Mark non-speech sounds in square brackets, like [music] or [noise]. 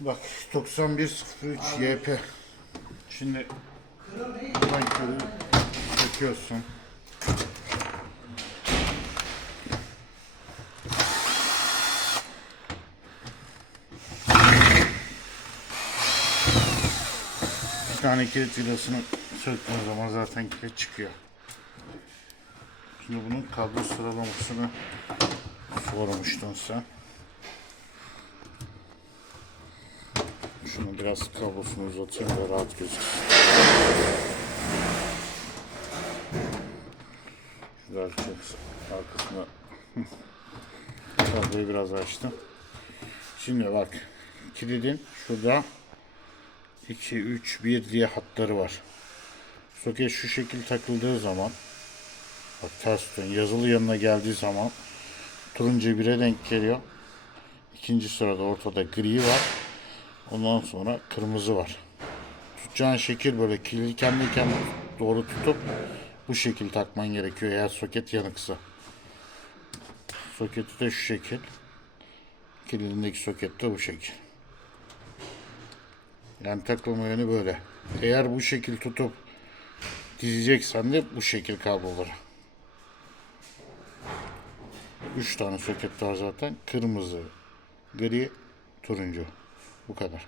Bak 9103 YP. Şimdi buradan körü çekiyorsun. Bir tane kilit vidasını söktüğün zaman zaten kilit çıkıyor. Şimdi bunun kablo sıralamasını sormuştun sen. Şunu biraz kablosunu uzatayım da rahat gözüksün. Arkası- arkasına [laughs] kabloyu biraz açtım. Şimdi bak kilidin şurada 2, 3, 1 diye hatları var. Soket şu şekil takıldığı zaman bak ters dön yazılı yanına geldiği zaman turuncu bire denk geliyor. İkinci sırada ortada gri var. Ondan sonra kırmızı var. Tutacağın şekil böyle kilidi kendiyken doğru tutup bu şekil takman gerekiyor eğer soket yanıksa. Soketi de şu şekil. Kilidindeki soket de bu şekil. Yani takılma yönü böyle. Eğer bu şekil tutup dizeceksen de bu şekil kabloları. Üç tane soket var zaten. Kırmızı, gri, turuncu. Bu kadar.